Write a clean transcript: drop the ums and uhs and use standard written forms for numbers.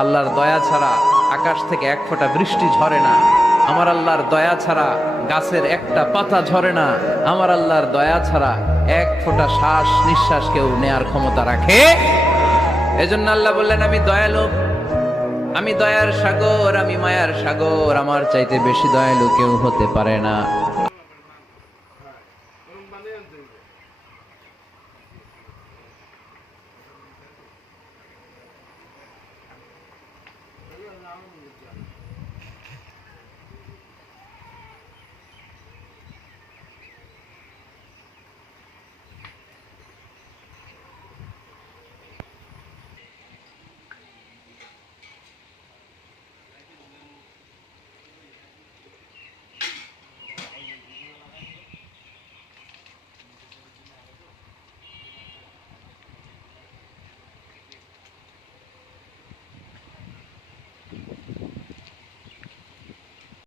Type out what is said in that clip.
আল্লাহর দয়া ছাড়া আকাশ থেকে এক ফোঁটা বৃষ্টি ঝরে না। আমার আল্লাহর দয়া ছাড়া গাছের একটা পাতা ঝরে না। আমার আল্লাহর দয়া ছাড়া এক ফোঁটা শ্বাস নিঃশ্বাস কেউ নেয়ার ক্ষমতা রাখে। এজন্য আল্লাহ বললেন, আমি দয়ালু, আমি দয়ার সাগর, আমি মায়ার সাগর, আমার চাইতে বেশি দয়ালু কেউ হতে পারে না।